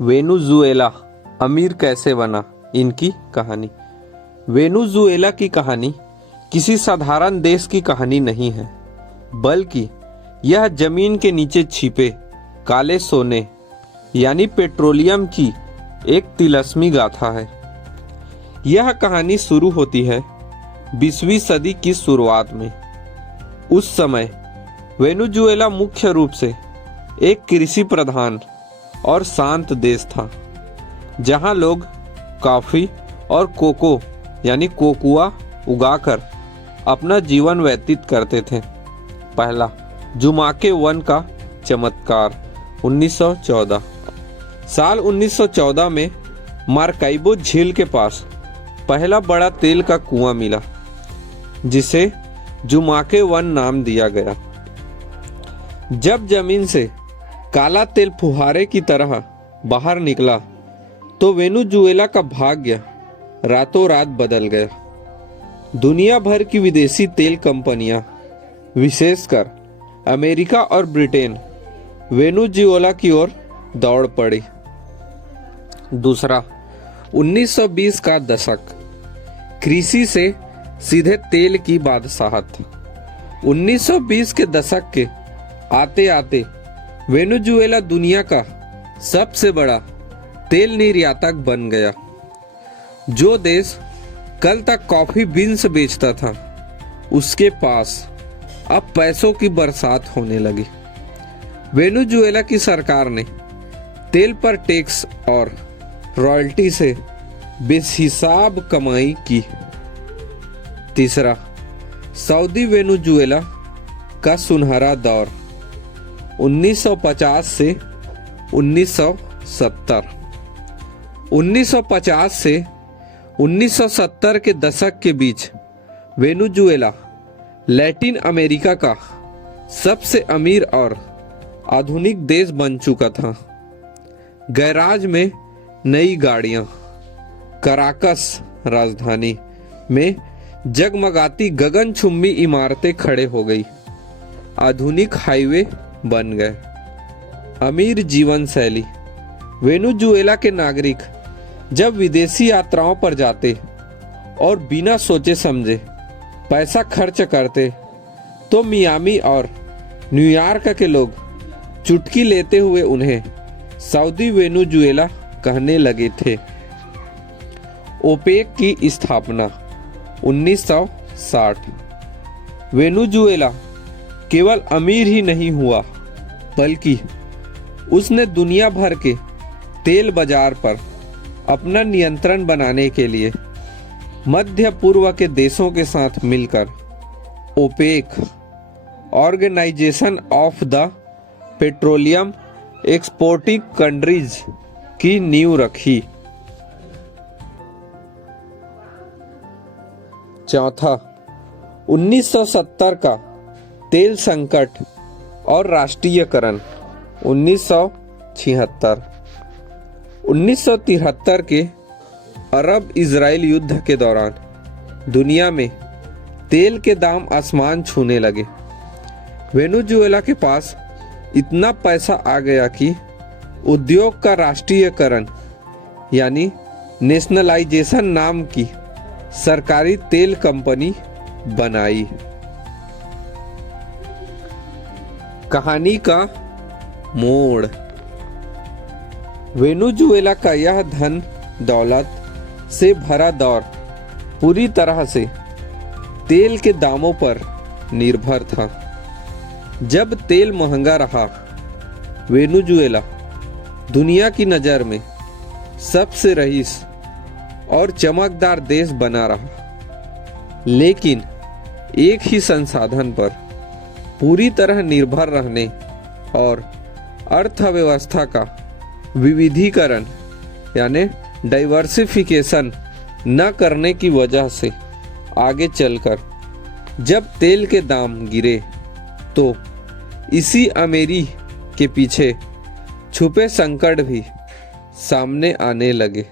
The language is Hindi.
वेनेजुएला अमीर कैसे बना, इनकी कहानी। वेनेजुएला की कहानी किसी साधारण देश की कहानी नहीं है, बल्कि यह जमीन के नीचे छिपे काले सोने यानी पेट्रोलियम की एक तिलस्मी गाथा है। यह कहानी शुरू होती है 20वीं सदी की शुरुआत में। उस समय वेनेजुएला मुख्य रूप से एक कृषि प्रधान और शांत देश था, जहां लोग कॉफी और कोको यानी कोकुआ उगाकर अपना जीवन व्यतीत करते थे। पहला जुमाके वन का चमत्कार 1914। साल 1914 में मार्काइबो झील के पास पहला बड़ा तेल का कुआं मिला, जिसे जुमाके वन नाम दिया गया। जब जमीन से काला तेल फुहारे की तरह बाहर निकला तो वेनेजुएला का भाग्य रातों रात बदल गया। दुनिया भर की विदेशी तेल कंपनियां, विशेषकर अमेरिका और ब्रिटेन, वेनेजुएला की ओर दौड़ पड़ी। दूसरा 1920 का दशक, कृषि से सीधे तेल की बादशाहत। 1920 के दशक के आते आते वेनेजुएला दुनिया का सबसे बड़ा तेल निर्यातक बन गया। जो देश कल तक कॉफी बीन्स बेचता था, उसके पास अब पैसों की बरसात होने लगी। वेनेजुएला की सरकार ने तेल पर टैक्स और रॉयल्टी से बेहिसाब कमाई की। तीसरा सऊदी वेनेजुएला का सुनहरा दौर 1950 से 1970। 1950 से 1970 के दशक के बीच वेनेजुएला लैटिन अमेरिका का सबसे अमीर और आधुनिक देश बन चुका था। गैराज में नई गाड़ियां, कराकस राजधानी में जगमगाती गगनचुंबी इमारतें खड़े हो गई, आधुनिक हाईवे बन गए। अमीर जीवन शैली, वेनेजुएला के नागरिक जब विदेशी यात्राओं पर जाते और बिना सोचे समझे पैसा खर्च करते तो मियामी और न्यूयॉर्क के लोग चुटकी लेते हुए उन्हें सऊदी वेनेजुएला कहने लगे थे। ओपेक की स्थापना 1960। वेनेजुएला केवल अमीर ही नहीं हुआ, बल्कि उसने दुनिया भर के तेल बाजार पर अपना नियंत्रण बनाने के लिए मध्य पूर्व के देशों के साथ मिलकर OPEC, organisation of the petroleum exporting countries की नींव रखी। चौथा 1970 का तेल संकट और राष्ट्रीयकरण 1976। 1973 के अरब इजराइल युद्ध के दौरान दुनिया में तेल के दाम आसमान छूने लगे। वेनेजुएला के पास इतना पैसा आ गया कि उद्योग का राष्ट्रीयकरण यानी नेशनलाइजेशन नाम की सरकारी तेल कंपनी बनाई। कहानी का मोड़, वेनेजुएला का यह धन दौलत से भरा दौर पूरी तरह से तेल के दामों पर निर्भर था। जब तेल महंगा रहा, वेनेजुएला दुनिया की नज़र में सबसे रईस और चमकदार देश बना रहा, लेकिन एक ही संसाधन पर पूरी तरह निर्भर रहने और अर्थव्यवस्था का विविधीकरण यानी डाइवर्सिफिकेशन न करने की वजह से आगे चलकर जब तेल के दाम गिरे तो इसी अमीरी के पीछे छुपे संकट भी सामने आने लगे।